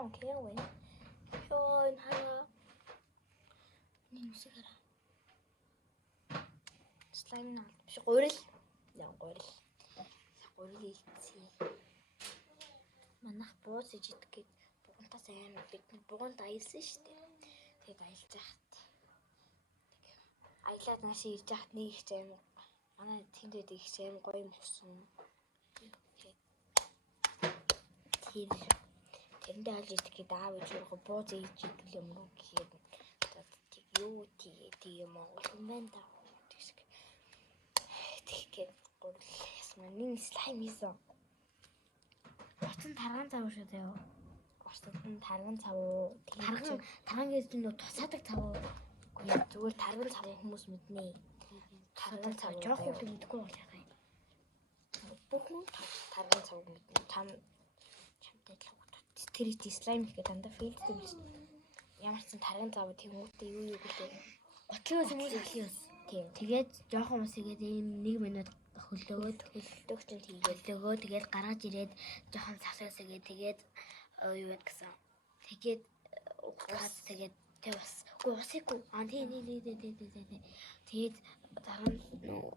don't care when. Yun, hala. Hindi mo sigara. Slime na. Siya kuril. Yan, kuril. Sa kuril iti. Manах буус иж идэх гээд бугантаас амар бид буганд аялсан шүү дээ. Тэгээд аялж яхад. Аялаад нааш ирж яхад нэг их амар манай тэнд байдаг их амар гоё юм болсон. Тэрэндээ алж идэх гээд аав ээж өөрөө бууз ээж идэх юм уу гэхээр юу тийм Монгол юм байна да. Тэгэхээр гурил ясманы слайм хийсэн. Орчин тарган цав шүү дээ. Орчин тарган цав. Тарган гэж нь тусаадаг цав. Үгүй зүгээр тарган цав хүмүүс мэднэ. Тарган цав жоох хүмүүс мэдгүй бол яах юм. Бүхэн тарган цав мэднэ. Чамтай л стрит слайм гэдэг дандаа фейлдтэй биш. Ямар ч тарган цав тэмүүтэй юу гэлээ. Готлоос хүмүүс ихлээс. Тийм. Тэгээд жоохон ус игээд ийм 1 минут хөлөөгч нь хийгээд тэгээд гаргаж ирээд жоохон савсаасагээд тэгээд юу гэсэн. Тэгээд угтаад тэгээд тэг ус. Үгүй усыгүй. Тэгээд дараа нь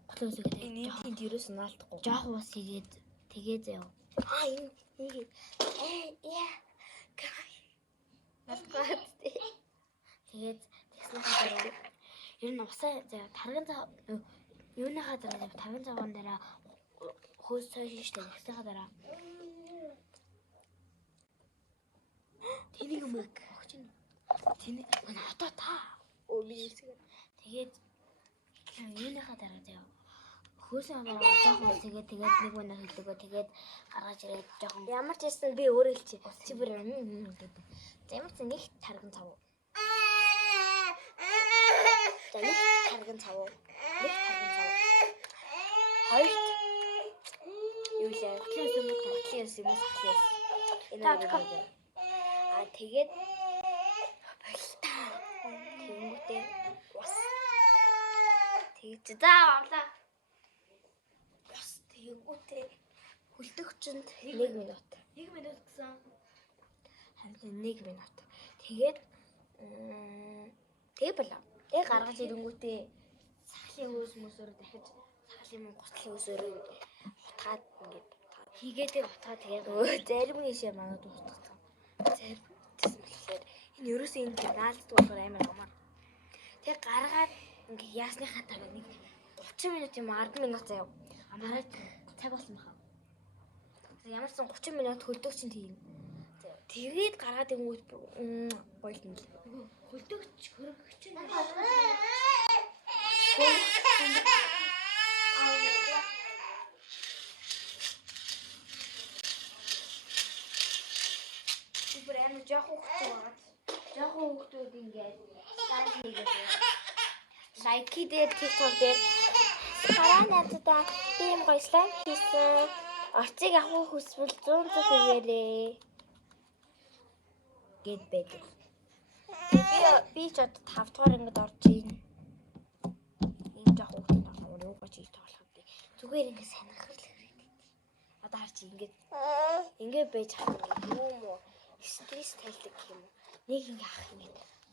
готлоос игээд жоохон дээрээс наалтахгүй. Жоохон ус игээд тэгээд заяа. Энэ яа. Тэгээд тэгснээр ер нь усаа заяа тарган цав юуныхаа дараа тарган цаван дараа хөөс сойш штэ тэгснийхаа дараа тэнийг юм өгч нь тэнийг манай одоо та өвлийсгээ тэгээд юуныхаа дараа заяа хөөсөн дараа жоохон усгээд тэгээд 1 минут хөлөөгөө тэгээд гаргаж ирээд жоохон ямар ч байсан би өөрөө хэлчих чи бүр гэдэг ямар ч нэг тарган цав нэг тарган цав. Хоёрт юу лээ? Готлоос юм ахлаас. Энэ тэгээд болтаа. Тэнгүүтээ ус. Тэгээд заавалаа. Ус тэнгүүтээ хөлдөгчөнд 1 минут. 1 минут гэсэн. Харин 1 минут. Тэгээд болоо. Яг гаргаж ирэнгүүтээ сахлын хөөс мөсөөр дахиж сахлын гослын хөөсөөр утгаад ингээд хийгээдээ утгаад тэгээд зарим нэшээ манад устгацсан. Зарим тэгэхээр энэ ерөөсөө энэ наалддаг болохоор амар амар. Тэгээд гаргаад ингээд яасныхаа дараа нэг 30 минут юм 10 минут заяа. Амаараа цаг болсон баха. Ямар ч 30 минут хөлдөгч нь тийм. Тэгээд гаргаад ирэнгүүт гоё юм л. Хөлдөгч хөргөгч нь бүр амар жоохон хүүхдүүд ингээд лайк хийгээд лайк хийгээд TikTok дээр хараа надад тийм гоё слайм хийсэн. Орцыг авах хүсвэл 100 цаг өгөөрэй гэд байдаг. Би ч одоо 5 дугаар ингээд орж ийн. Энэ жоох хүүхдүүд болохоор юугаа ч хийж тоглох би. Зүгээр ингээд санахрал хэрэгтэй. Одоо харж ингээд байж хаа юм уу? Стресс тайлдаг юм уу? Нэг ингээд ах юм.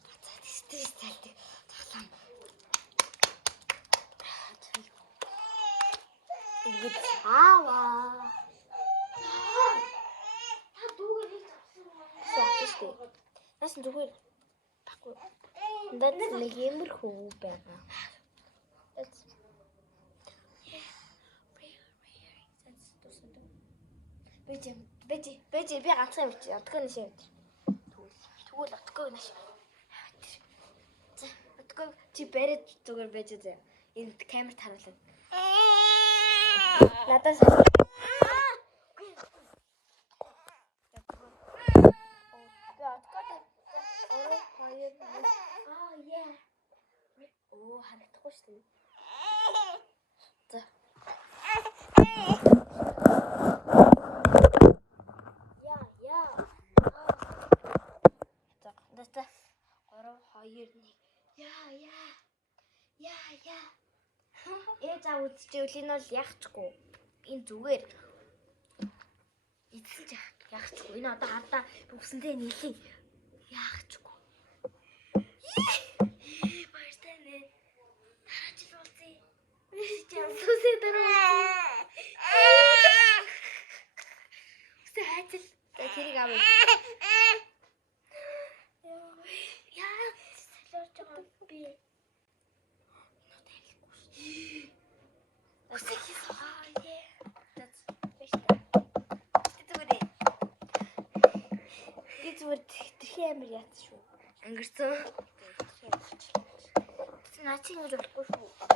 Гацаад стресс тайлдаг. Тоглоом. Ингээд аава. Та дүүгээр хийж авсан. Нас зүгээр баггүй. Дад нэг юмрхүү байгаа. Бэж би ганцхан юм чи отгоо нэшээ. Тэгвэл отгоо нэш. За отгоо чи бэрэж зүгээр бэж зэ. Энэ камерт харуулаад. Надаас харагдахгүй шүү дээ. За. За. 3 2 1. Яа. За үзчихвэл энэ бол яахчгүй. Энэ зүгээр эцэлж яах. Яахчгүй. Энэ одоо гардаа бүгсэнтэй нийлээ. Яахчгүй. Баяртай нэ. Тараач л уулзъя. Ясуусээ дараа. Үсээ хайцал. Тэрийг авъя. Яа, солиорч байгаа би. Үсээ хийсаа. That's бэштэй. Зүгээр тэрхий амир яат шүү. Ангирсан. Наач ингэж болохгүй шүү.